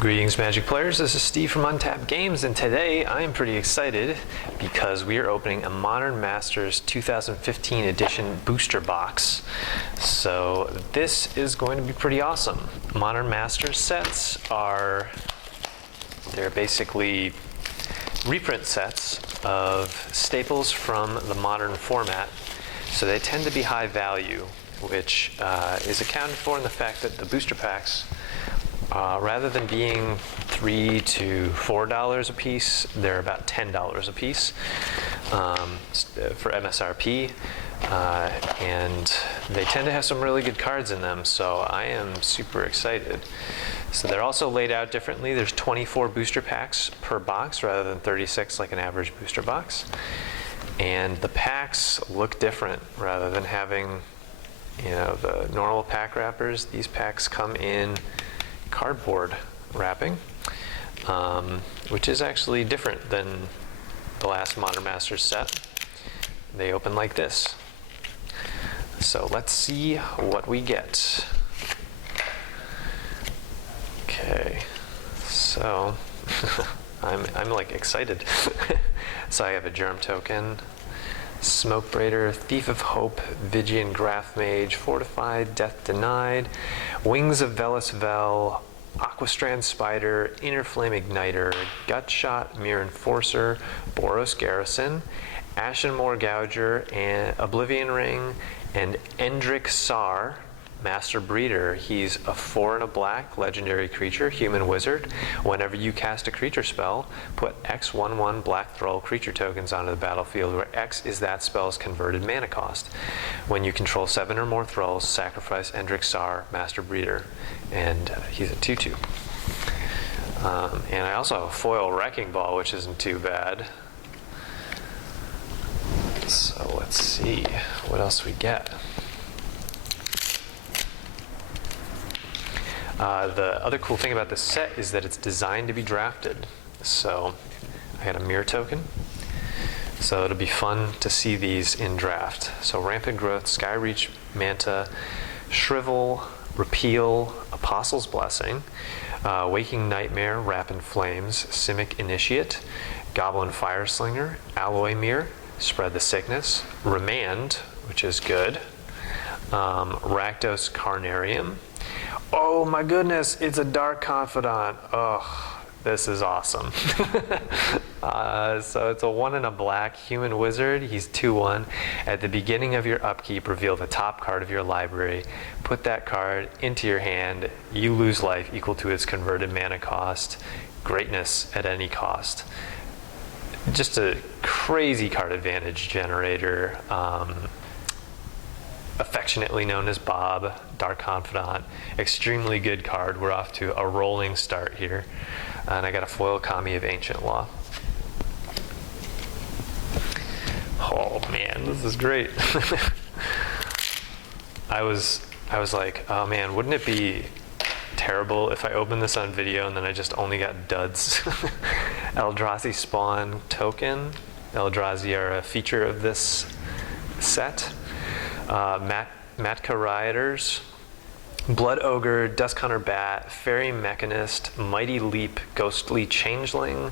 Greetings, Magic players. This is Steve from Untapped Games, and today I am pretty excited because we are opening a Modern Masters 2015 edition booster box. So this is going to be pretty awesome. Modern Masters sets they're basically reprint sets of staples from the Modern format. So they tend to be high value, which is accounted for in the fact that the booster packs, rather than being $3 to $4 a piece, they're about $10 a piece for MSRP, and they tend to have some really good cards in them, so I am super excited. So they're also laid out differently. There's 24 booster packs per box rather than 36 like an average booster box, and the packs look different. Rather than having, you know, the normal pack wrappers, these packs come in cardboard wrapping, which is actually different than the last Modern Masters set. They open like this. So let's see what we get. Okay, so I'm like excited. So I have a Germ Token, Smoke Braider, Thief of Hope, Vigian Graph Mage, Fortified, Death Denied, Wings of Velis Vel, Aquastrand Spider, Inner Flame Igniter, Gutshot, Mirror Enforcer, Boros Garrison, Ashenmoor Gouger, and Oblivion Ring, and Endrick Sar, Master Breeder. He's a 4 and a black legendary creature, human wizard. Whenever you cast a creature spell, put X/1/1 black thrall creature tokens onto the battlefield, where X is that spell's converted mana cost. When you control 7 or more thralls, sacrifice Endrick Sar, Master Breeder, and he's a 2/2. And I also have a foil Wrecking Ball, which isn't too bad. So let's see what else we get. The other cool thing about this set is that it's designed to be drafted. So I got a Mirror Token. So it'll be fun to see these in draft. So Rampant Growth, Skyreach Manta, Shrivel, Repeal, Apostle's Blessing, Waking Nightmare, Rapid Flames, Simic Initiate, Goblin Fireslinger, Alloy Mirror, Spread the Sickness, Remand, which is good, Rakdos Carnarium. Oh my goodness, it's a Dark Confidant. Oh, this is awesome. So it's a 1 and a black human wizard. He's 2/1. At the beginning of your upkeep, reveal the top card of your library. Put that card into your hand. You lose life equal to its converted mana cost. Greatness at any cost. Just a crazy card advantage generator. Affectionately known as Bob, Dark Confidant. Extremely good card. We're off to a rolling start here. And I got a foil Kami of Ancient Law. Oh man, this is great. I was like, oh man, wouldn't it be terrible if I opened this on video and then I just only got duds? Eldrazi Spawn Token. Eldrazi are a feature of this set. Matka Rioters, Blood Ogre, Dusk Hunter Bat, Fairy Mechanist, Mighty Leap, Ghostly Changeling,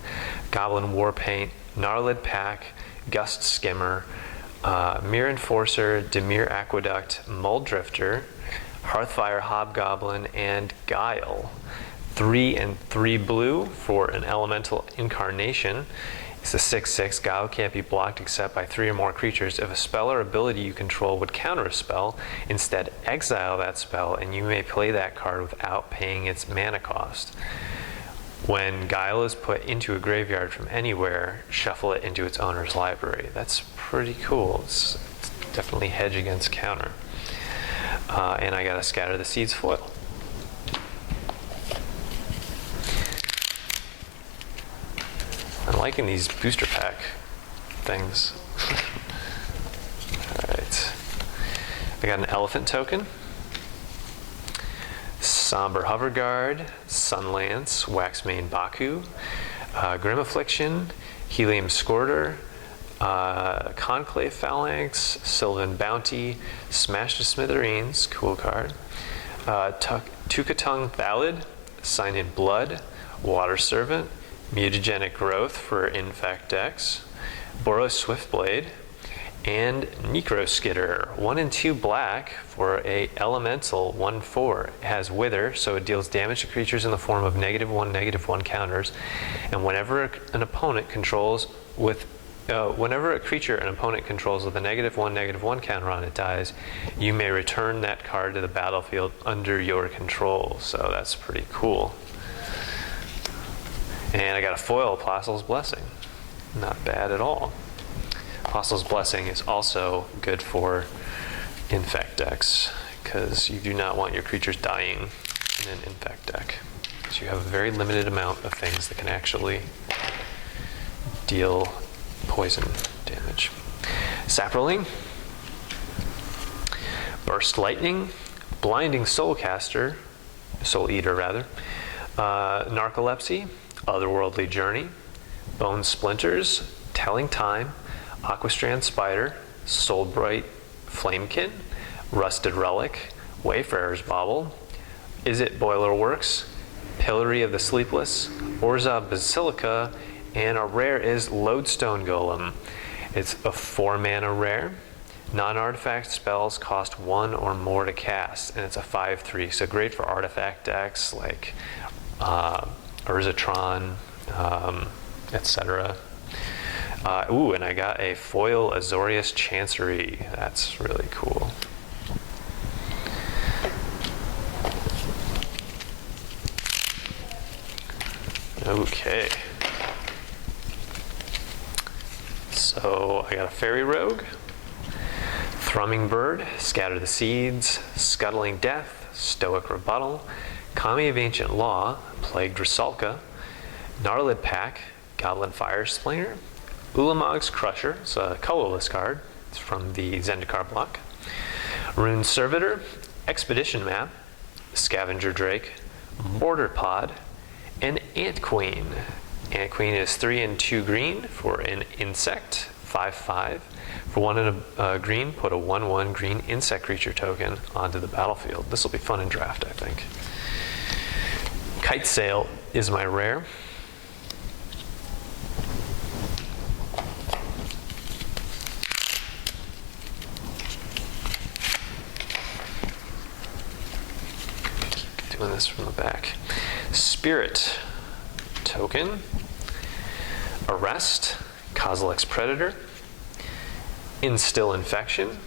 Goblin Warpaint, Gnarlid Pack, Gust Skimmer, Mirror Enforcer, Dimir Aqueduct, Muldrifter, Hearthfire Hobgoblin, and Guile. 3 and 3 blue for an Elemental Incarnation. It's a 6/6. Guile can't be blocked except by 3 or more creatures. If a spell or ability you control would counter a spell, instead exile that spell, and you may play that card without paying its mana cost. When Guile is put into a graveyard from anywhere, shuffle it into its owner's library. That's pretty cool. It's definitely hedge against counter. And I got a Scatter the Seeds foil. I'm liking these booster pack things. Alright. I got an Elephant Token, Somber Hoverguard, Sunlance, Waxmane Baku, Grim Affliction, Helium Squirter, Conclave Phalanx, Sylvan Bounty, Smash to Smithereens, cool card, Tukatung Ballad, Sign in Blood, Water Servant, Mutagenic Growth for Infect decks, Boros Swiftblade, and Necroskitter. 1 and 2 black for a elemental 1/4. It has Wither, so it deals damage to creatures in the form of -1/-1 counters. And whenever an opponent controls with whenever a creature an opponent controls with a -1/-1 counter on it dies, you may return that card to the battlefield under your control. So that's pretty cool. And I got a foil Apostle's Blessing. Not bad at all. Apostle's Blessing is also good for infect decks because you do not want your creatures dying in an infect deck, because you have a very limited amount of things that can actually deal poison damage. Saproling, Burst Lightning, Blinding Soul Eater rather, Narcolepsy, Otherworldly Journey, Bone Splinters, Telling Time, Aquastrand Spider, Soulbright Flamekin, Rusted Relic, Wayfarer's Bauble, Is It Boiler Works, Pillory of the Sleepless, Orza Basilica, and our rare is Lodestone Golem. It's a 4-mana rare. Non-artifact spells cost 1 or more to cast, and it's a 5/3, so great for artifact decks like Urzatron, etc. Ooh, and I got a foil Azorius Chancery. That's really cool. Okay. So I got a Fairy Rogue, Thrumming Bird, Scatter the Seeds, Scuttling Death, Stoic Rebuttal, Kami of Ancient Law, Plagued Rusalka, Gnarlid Pack, Goblin Fire Slinger, Ulamog's Crusher, it's a colorless card, it's from the Zendikar block, Rune Servitor, Expedition Map, Scavenger Drake, Mortar Pod, and Ant Queen. Ant Queen is 3 and 2 green for an insect, 5/5. For 1 and a green, put a 1/1 green insect creature token onto the battlefield. This will be fun in draft, I think. Kite Sail is my rare. Keep doing this from the back. Spirit token, Arrest, Kozilek's Predator, Instill Infection,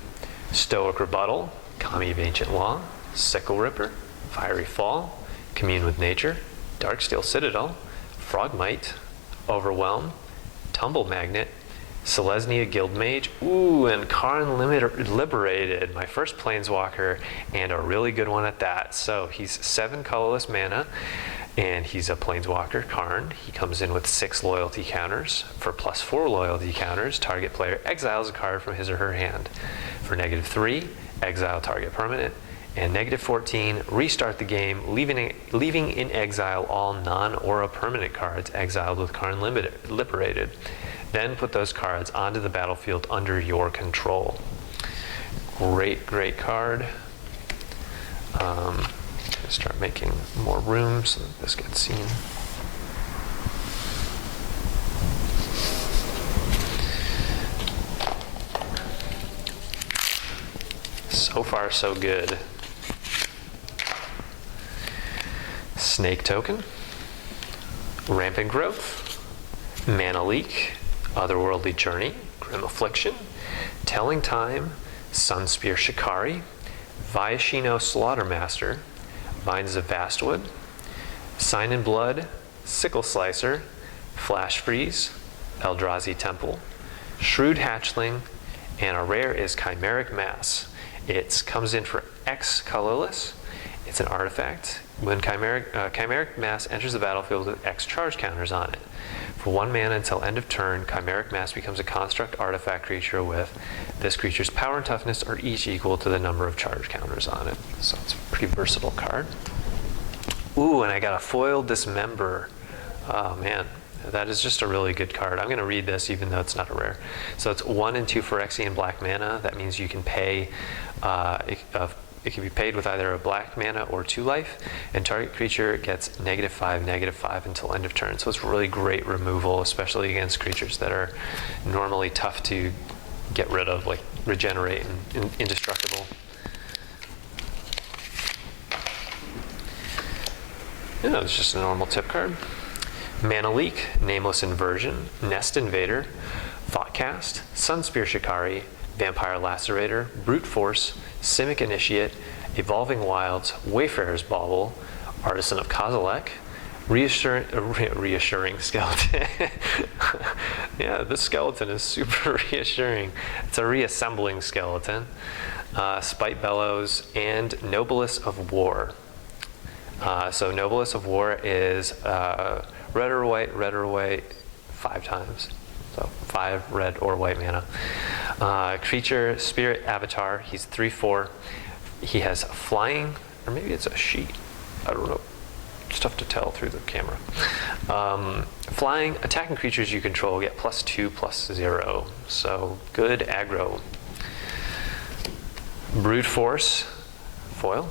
Stoic Rebuttal, Kami of Ancient Law, Sickle Ripper, Fiery Fall, Commune with Nature, Darksteel Citadel, Frogmite, Overwhelm, Tumble Magnet, Selesnya Guildmage, ooh, and Karn Liberated, my first Planeswalker, and a really good one at that. So he's 7 colorless mana, and he's a Planeswalker, Karn. He comes in with 6 loyalty counters. For +4 loyalty counters, target player exiles a card from his or her hand. For -3, exile target permanent. And -14, restart the game, leaving in exile all non-aura permanent cards exiled with Karn Liberated. Then put those cards onto the battlefield under your control. Great, great card. Start making more room so that this gets seen. So far, so good. Snake token, Rampant Growth, Mana Leak, Otherworldly Journey, Grim Affliction, Telling Time, Sunspear Shikari, Viashino Slaughtermaster, Vines of Vastwood, Sign in Blood, Sickle Slicer, Flash Freeze, Eldrazi Temple, Shrewd Hatchling, and a rare is Chimeric Mass. It comes in for X colorless. It's an artifact. When Chimeric Mass enters the battlefield with X charge counters on it. For 1 mana until end of turn, Chimeric Mass becomes a construct artifact creature with this creature's power and toughness are each equal to the number of charge counters on it. So it's a pretty versatile card. Ooh, and I got a foil Dismember. Oh man, that is just a really good card. I'm going to read this even though it's not a rare. So it's 1 and 2 Phyrexian black mana. That means you can pay It can be paid with either a black mana or 2 life, and target creature gets -5/-5 until end of turn. So it's really great removal, especially against creatures that are normally tough to get rid of, like regenerate and indestructible. Yeah, it's just a normal tip card. Mana Leak, Nameless Inversion, Nest Invader, Thoughtcast, Sunspear Shikari, Vampire Lacerator, Brute Force, Simic Initiate, Evolving Wilds, Wayfarer's Bauble, Artisan of Kozilek, Reassuring Skeleton. Yeah, this skeleton is super reassuring. It's a reassembling skeleton. Spite Bellows, and Noblest of War. So Noblest of War is red or white 5 times. So 5 red or white mana. Creature, Spirit Avatar, he's 3/4. He has flying, or maybe it's a she. I don't know. It's tough to tell through the camera. Flying, attacking creatures you control get +2/+0. So good aggro. Brute Force, foil.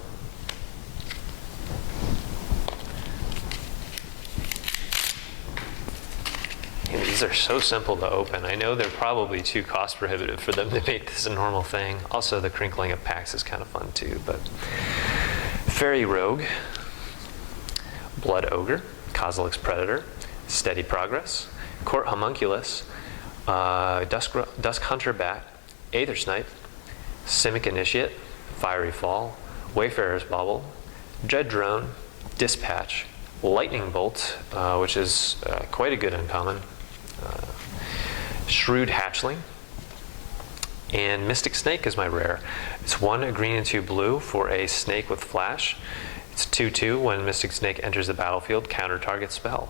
And these are so simple to open. I know they're probably too cost prohibitive for them to make this a normal thing. Also, the crinkling of packs is kind of fun too. But Fairy Rogue, Blood Ogre, Kozilek's Predator, Steady Progress, Court Homunculus, Dusk Hunter Bat, Aether Snipe, Simic Initiate, Fiery Fall, Wayfarer's Bauble, Dread Drone, Dispatch, Lightning Bolt, which is quite a good uncommon, Shrewd Hatchling, and Mystic Snake is my rare. It's 1 green and 2 blue for a snake with flash. It's 2/2. When Mystic Snake enters the battlefield, counter target spell.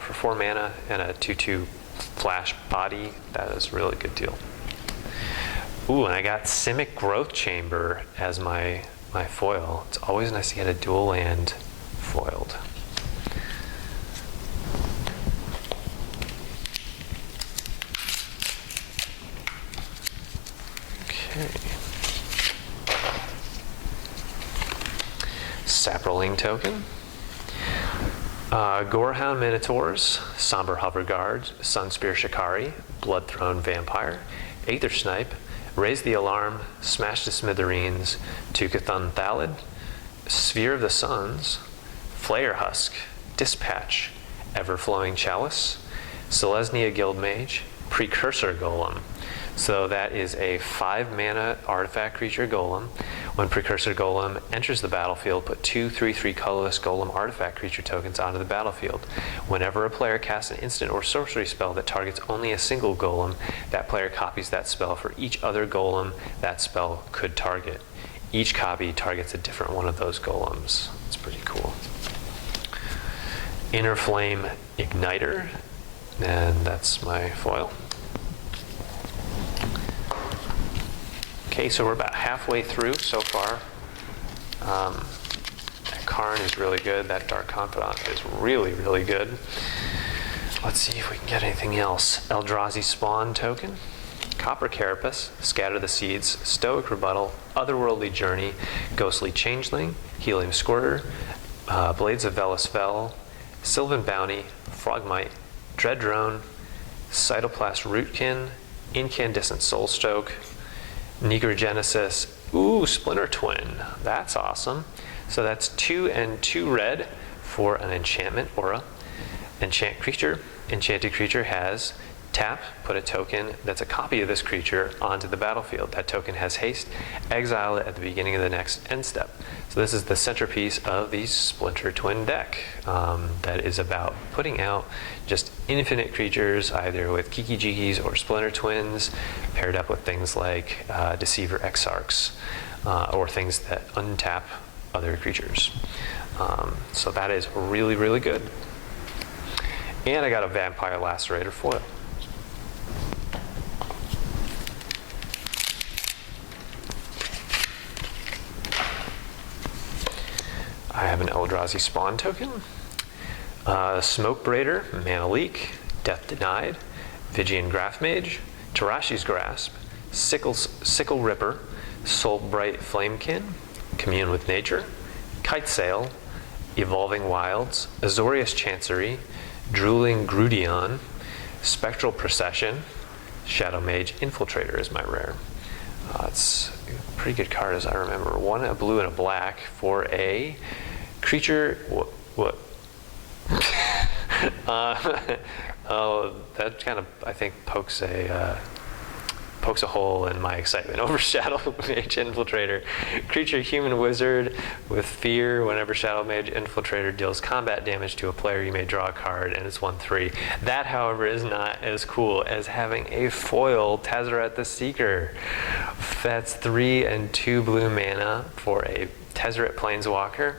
For 4 mana and a 2/2 flash body, that is a really good deal. Ooh, and I got Simic Growth Chamber as my foil. It's always nice to get a dual land foiled. Okay. Saproling token. Gorehound Minotaurs, Somber Hover Guard, Sunspear Shikari, Bloodthrone Vampire, Aether Snipe, Raise the Alarm, Smash to Smithereens, Tukathon Thalid, Sphere of the Suns, Flayer Husk, Dispatch, Everflowing Chalice, Selesnya Guildmage, Precursor Golem. So that is a 5 mana artifact creature golem. When Precursor Golem enters the battlefield, put 2 3/3 colorless golem artifact creature tokens onto the battlefield. Whenever a player casts an instant or sorcery spell that targets only a single golem, that player copies that spell for each other golem that spell could target. Each copy targets a different one of those golems. It's pretty cool. Inner Flame Igniter, and that's my foil. Okay, so we're about halfway through so far. That Karn is really good. That Dark Confidant is really, really good. Let's see if we can get anything else. Eldrazi Spawn token, Copper Carapace, Scatter the Seeds, Stoic Rebuttal, Otherworldly Journey, Ghostly Changeling, Helium Squirter, Blades of Velas Fel, Sylvan Bounty, Frogmite, Dread Drone, Cytoplast Rootkin, Incandescent Soulstoke, Negrogenesis, Splinter Twin. That's awesome. So that's 2 and 2 red for an enchantment aura. Enchant creature. Enchanted creature has tap, put a token that's a copy of this creature onto the battlefield. That token has haste. Exile it at the beginning of the next end step. So this is the centerpiece of the Splinter Twin deck that is about putting out just infinite creatures, either with Kiki-Jikis or Splinter Twins, paired up with things like Deceiver Exarchs, or things that untap other creatures. So that is really, really good. And I got a Vampire Lacerator foil. I have an Eldrazi Spawn token, Smoke Braider, Mana Leak, Death Denied, Vigian Graphmage, Tarashi's Grasp, Sickle Ripper, Saltbright Flamekin, Commune with Nature, Kite Sail, Evolving Wilds, Azorius Chancery, Drooling Grudion, Spectral Procession, Shadow Mage Infiltrator is my rare. It's a pretty good card as I remember. 1 a blue and a black for a creature. What? Oh, that kind of, I think, pokes a hole in my excitement over Shadow Mage Infiltrator. Creature human wizard with fear. Whenever Shadow Mage Infiltrator deals combat damage to a player, you may draw a card, and it's 1/3. That, however, is not as cool as having a foil Tezzeret the Seeker. That's 3 and 2 blue mana for a Tezzeret Planeswalker.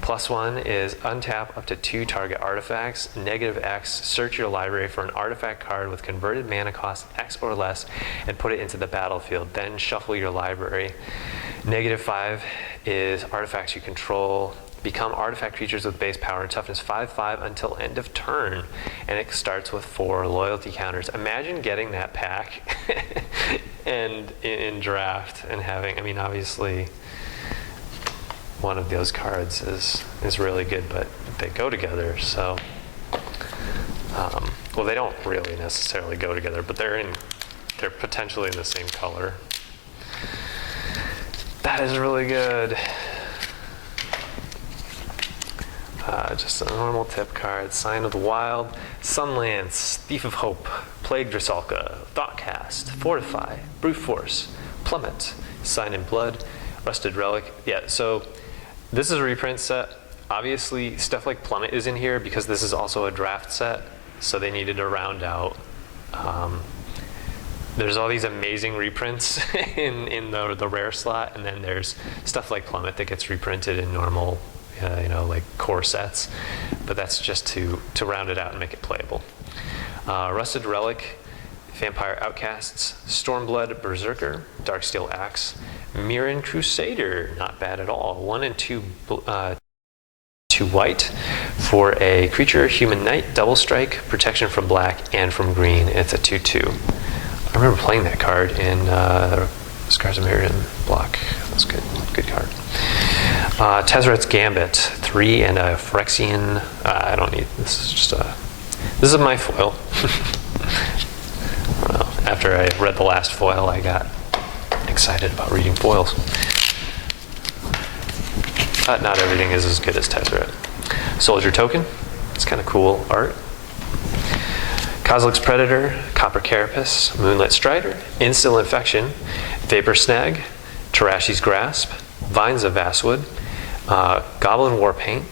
+1 is untap up to 2 target artifacts. -X, search your library for an artifact card with converted mana cost X or less and put it into the battlefield. Then shuffle your library. -5 is artifacts you control become artifact creatures with base power and toughness 5/5 until end of turn. And it starts with 4 loyalty counters. Imagine getting that pack and in draft and having, I mean, obviously, one of those cards is really good, but they go together. So, well, they don't really necessarily go together, but they're potentially in the same color. That is really good. Just a normal tip card. Sign of the Wild, Sunlance, Thief of Hope, Plague Drissalka, Thoughtcast, Fortify, Brute Force, Plummet, Sign in Blood, Rusted Relic. Yeah, so this is a reprint set. Obviously, stuff like Plummet is in here because this is also a draft set, so they needed to round out. There's all these amazing reprints in the rare slot, and then there's stuff like Plummet that gets reprinted in normal, like core sets. But that's just to round it out and make it playable. Rusted Relic, Vampire Outcasts, Stormblood Berserker, Darksteel Axe, Mirren Crusader, not bad at all. 1 and 2 white for a creature, Human Knight, double strike, protection from black and from green. It's a 2/2. I remember playing that card in Scars of Mirren block. That's good. Good card. Tezzeret's Gambit, 3 and a Phyrexian. I don't need this. Is just this is my foil. I don't know. After I read the last foil, I got excited about reading foils. But not everything is as good as Tezzeret. Soldier Token, it's kind of cool art. Kozilek's Predator, Copper Carapace, Moonlit Strider, Instill Infection, Vapor Snag, Tarashi's Grasp, Vines of Vastwood, Goblin Warpaint,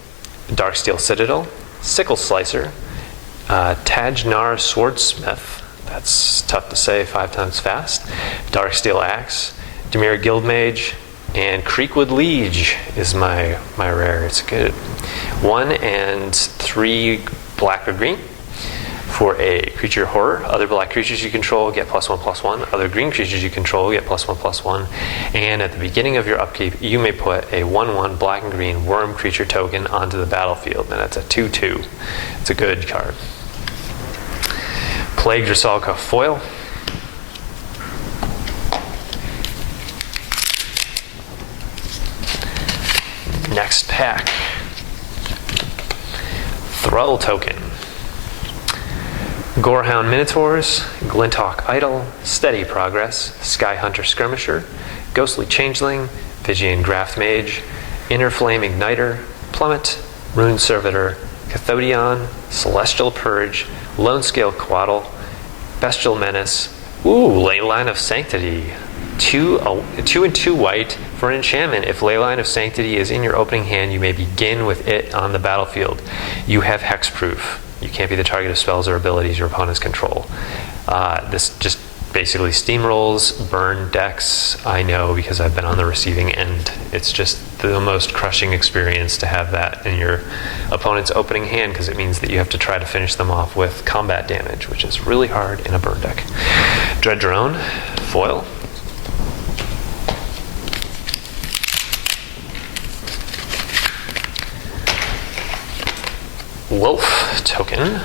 Darksteel Citadel, Sickle Slicer, Tajnar Swordsmith, that's tough to say 5 times fast, Darksteel Axe, Dimir Guildmage, and Creekwood Liege is my rare. It's good. 1 and 3 black or green for a creature horror. Other black creatures you control get +1/+1. Other green creatures you control get +1/+1. And at the beginning of your upkeep, you may put a 1/1 black and green worm creature token onto the battlefield. And that's a 2/2. It's a good card. Plague Drissalka foil. Next pack. Thrall token. Gorehound Minotaurs, Glinthawk Idol, Steady Progress, Skyhunter Skirmisher, Ghostly Changeling, Vigian Graft Mage, Inner Flame Igniter, Plummet, Rune Servitor, Cathodion, Celestial Purge, Lone Scale Quaddle, Bestial Menace, Leyline of Sanctity. 2 and 2 white for an enchantment. If Leyline of Sanctity is in your opening hand, you may begin with it on the battlefield. You have hexproof. You can't be the target of spells or abilities your opponents control. This just basically steamrolls, burn decks. I know because I've been on the receiving end. It's just the most crushing experience to have that in your opponent's opening hand because it means that you have to try to finish them off with combat damage, which is really hard in a burn deck. Dread Drone, foil. Wolf token.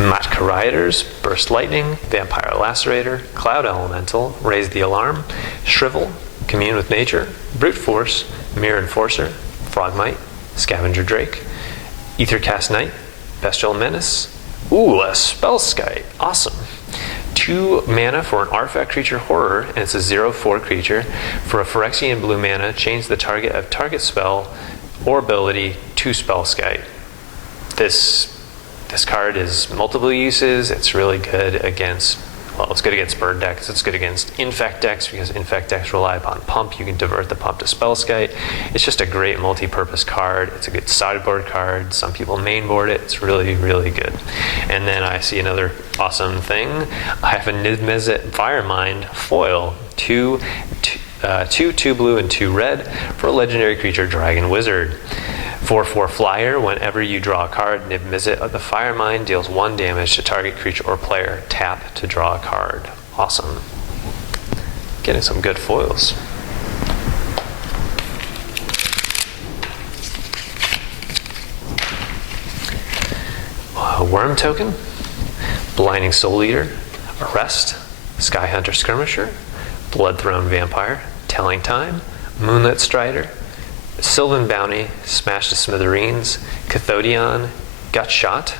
Matcariders, Burst Lightning, Vampire Lacerator, Cloud Elemental, Raise the Alarm, Shrivel, Commune with Nature, Brute Force, Mirror Enforcer, Frogmite, Scavenger Drake, Ethercast Knight, Bestial Menace. Ooh, a Spellskite. Awesome. 2 mana for an artifact creature horror, and it's a 0/4 creature. For a Phyrexian blue mana, change the target of target spell or ability to Spellskite. This card is multiple uses. It's really good against, well, it's good against bird decks. It's good against infect decks because infect decks rely upon pump. You can divert the pump to Spellskite. It's just a great multi-purpose card. It's a good sideboard card. Some people mainboard it. It's really, really good. And then I see another awesome thing. I have a Niv-Mizzet Firemind foil. 2 blue and 2 red for a legendary creature, Dragon Wizard. 4/4 flyer. Whenever you draw a card, Niv-Mizzet of the Firemind deals 1 damage to target creature or player. Tap to draw a card. Awesome. Getting some good foils. Worm token, Blinding Soul Eater, Arrest, Skyhunter Skirmisher, Bloodthrone Vampire, Telling Time, Moonlit Strider, Sylvan Bounty, Smash to Smithereens, Cathodion, Gut Shot,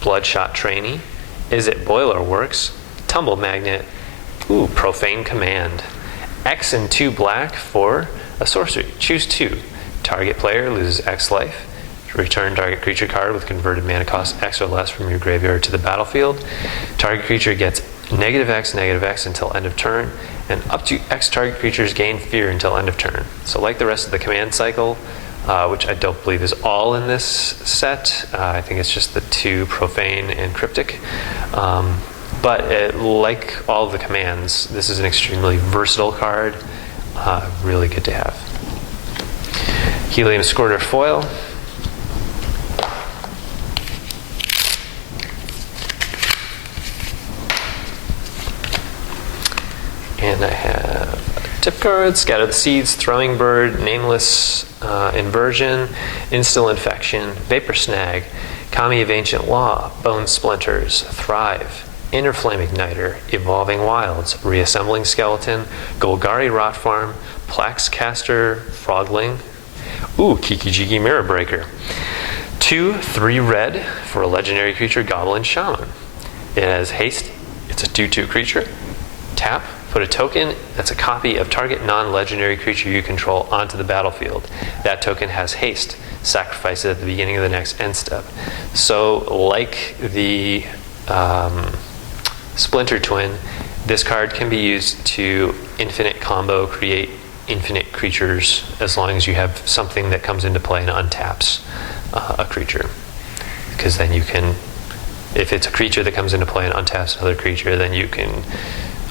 Bloodshot Trainee, Is It Boiler Works, Tumble Magnet, Profane Command. X and 2 black for a sorcery. Choose 2. Target player loses X life. Return target creature card with converted mana cost X or less from your graveyard to the battlefield. Target creature gets -X until end of turn, and up to X target creatures gain fear until end of turn. So like the rest of the command cycle, which I don't believe is all in this set, I think it's just the 2 Profane and Cryptic. But like all of the commands, this is an extremely versatile card, really good to have. Helium Squirter foil. And I have tip cards, Scatter the Seeds, Throwing Bird, Nameless Inversion, Instill Infection, Vapor Snag, Kami of Ancient Law, Bone Splinters, Thrive, Inner Flame Igniter, Evolving Wilds, Reassembling Skeleton, Golgari Rot Farm, Plax Caster, Frogling, Kiki-Jiki Mirror Breaker. 2, 3 red for a legendary creature, Goblin Shaman. It has haste, it's a 2/2 creature. Tap, put a token that's a copy of target non-legendary creature you control onto the battlefield. That token has haste. Sacrifice it at the beginning of the next end step. So like the Splinter Twin, this card can be used to infinite combo, create infinite creatures as long as you have something that comes into play and untaps a creature. Because then you can, if it's a creature that comes into play and untaps another creature, then you can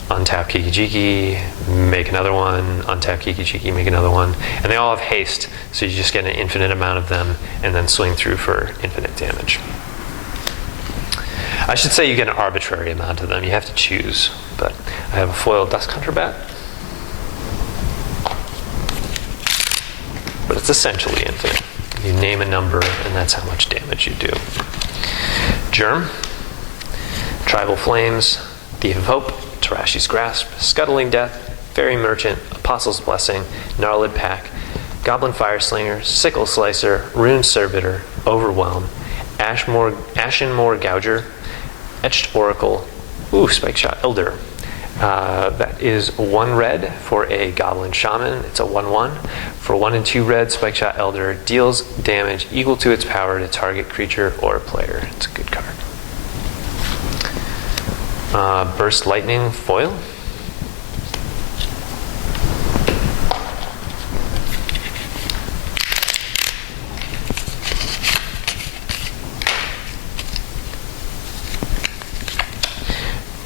untap Kiki-Jiki, make another one, untap Kiki-Jiki, make another one. And they all have haste, so you just get an infinite amount of them and then swing through for infinite damage. I should say you get an arbitrary amount of them. You have to choose. But I have a foil Dusthunter Bat. But it's essentially infinite. You name a number, and that's how much damage you do. Germ, Tribal Flames, Thief of Hope, Tarashi's Grasp, Scuttling Death, Fairy Merchant, Apostle's Blessing, Gnarlid Pack, Goblin Fireslinger, Sickle Slicer, Rune Servitor, Overwhelm, Ashenmoor Gouger, Etched Oracle, Spike Shot Elder. That is 1 red for a Goblin Shaman. It's a 1/1. For 1 and 2 red, Spike Shot Elder deals damage equal to its power to target creature or player. It's a good card. Burst Lightning foil.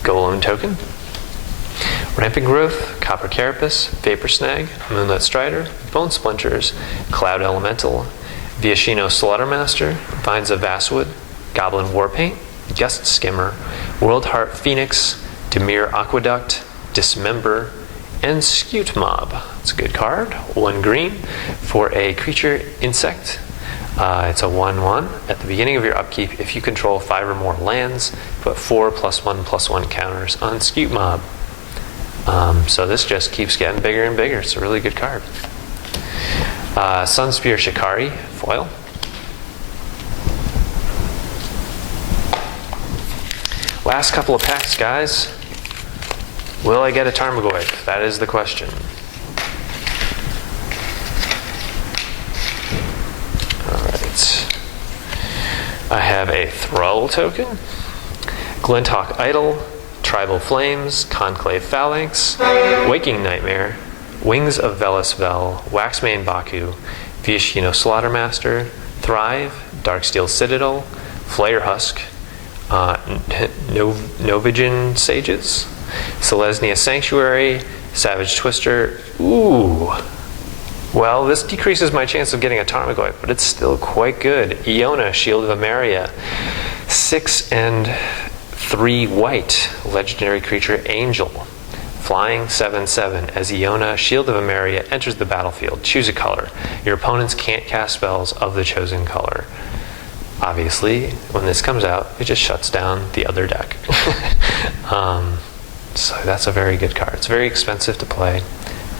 Golem token. Rampant Growth, Copper Carapace, Vapor Snag, Moonlit Strider, Bone Splinters, Cloud Elemental, Viashino Slaughtermaster, Vines of Vastwood, Goblin Warpaint, Gust Skimmer, World Heart Phoenix, Dimir Aqueduct, Dismember, and Scute Mob. It's a good card. 1 green for a creature insect. It's a 1/1. At the beginning of your upkeep, if you control 5 or more lands, put 4 +1/+1 counters on Scute Mob. So this just keeps getting bigger and bigger. It's a really good card. Sunspear Shikari, foil. Last couple of packs, guys. Will I get a Tarmogoyf? That is the question. Alright. I have a Thrall token, Glinthawk Idol, Tribal Flames, Conclave Phalanx, Waking Nightmare, Wings of Velasvel, Waxmane Baku, Viashino Slaughtermaster, Thrive, Darksteel Citadel, Flare Husk, Novigen Sages, Selesnya Sanctuary, Savage Twister. Ooh. Well, this decreases my chance of getting a Tarmogoyf, but it's still quite good. Iona, Shield of Emeria. 6 and 3 white, legendary creature Angel. Flying 7/7. As Iona, Shield of Emeria enters the battlefield, choose a color. Your opponents can't cast spells of the chosen color. Obviously, when this comes out, it just shuts down the other deck. So that's a very good card. It's very expensive to play,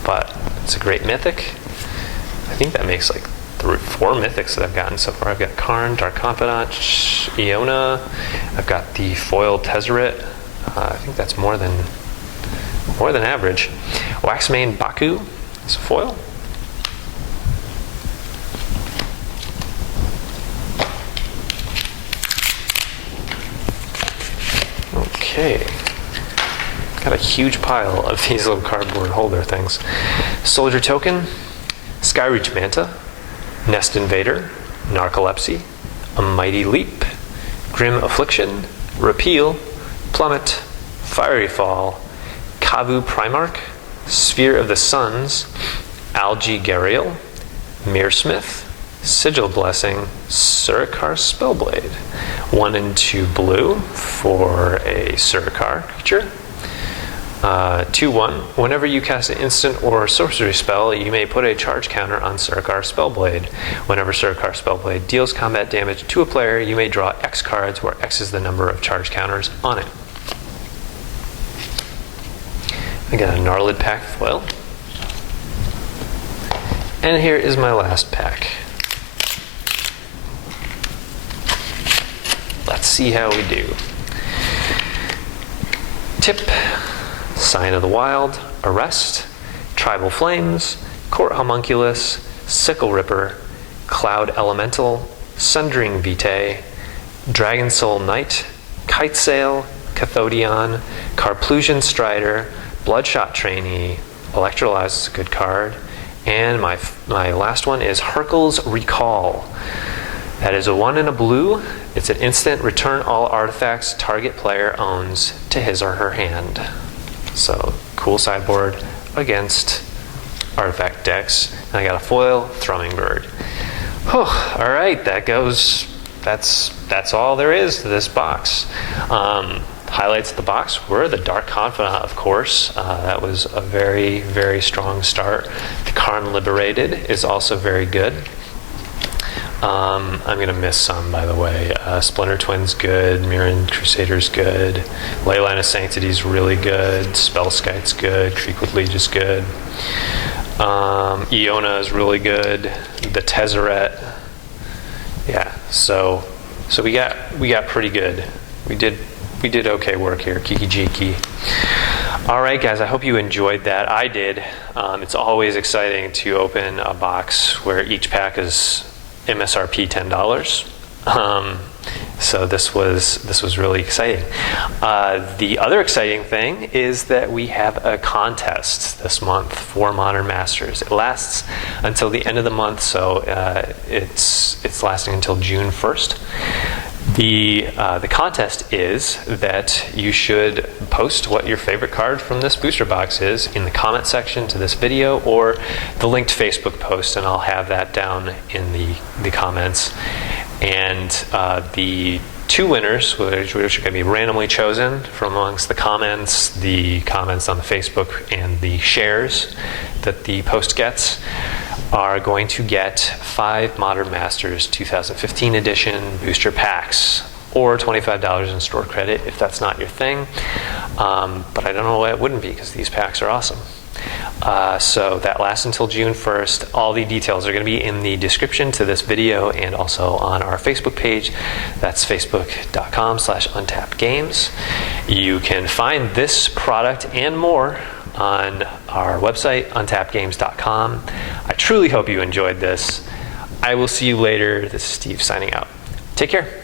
but it's a great mythic. I think that makes like 4 mythics that I've gotten so far. I've got Karn, Dark Confidant, Iona. I've got the foil Tezzeret. I think that's more than average. Waxmane Baku is a foil. Okay. Got a huge pile of these little cardboard holder things. Soldier Token, Skyreach Manta, Nest Invader, Narcolepsy, A Mighty Leap, Grim Affliction, Repeal, Plummet, Fiery Fall, Kavu Primarch, Sphere of the Suns, Algae Gariel, Mearsmith, Sigil Blessing, Surikar Spellblade. 1 and 2 blue for a Surikar creature. 2/1. Whenever you cast an instant or sorcery spell, you may put a charge counter on Surikar Spellblade. Whenever Surikar Spellblade deals combat damage to a player, you may draw X cards, where X is the number of charge counters on it. I got a Gnarlid pack foil. And here is my last pack. Let's see how we do. Tip, Sign of the Wild, Arrest, Tribal Flames, Court Homunculus, Sickle Ripper, Cloud Elemental, Sundering Vitae, Dragon Soul Knight, Kite Sail, Cathodion, Carplusion Strider, Bloodshot Trainee, Electrolyze is a good card, and my last one is Hurkyl's Recall. That is a 1 and a blue. It's an instant, return all artifacts target player owns to his or her hand. So, cool sideboard against artifact decks. And I got a foil, Thrumming Bird. Whew, all right, that's all there is to this box. Highlights of the box were the Dark Confidant, of course. That was a very, very strong start. The Karn Liberated is also very good. I'm going to miss some, by the way. Splinter Twin's good. Mirran Crusader's good. Leyline of Sanctity's really good. Spellskite's good. Creekwood Liege is good. Iona is really good. The Tezzeret. Yeah, so we got pretty good. We did okay work here. Kiki-Jiki. All right, guys, I hope you enjoyed that. I did. It's always exciting to open a box where each pack is MSRP $10. So this was really exciting. The other exciting thing is that we have a contest this month for Modern Masters. It lasts until the end of the month, so it's lasting until June 1st. The contest is that you should post what your favorite card from this booster box is in the comment section to this video or the linked Facebook post, and I'll have that down in the comments. And the 2 winners, which are going to be randomly chosen from amongst the comments on the Facebook, and the shares that the post gets, are going to get 5 Modern Masters 2015 edition booster packs, or $25 in store credit if that's not your thing. But I don't know why it wouldn't be, because these packs are awesome. So that lasts until June 1st. All the details are going to be in the description to this video and also on our Facebook page. That's facebook.com/untappedgames. You can find this product and more on our website, untappedgames.com. I truly hope you enjoyed this. I will see you later. This is Steve signing out. Take care.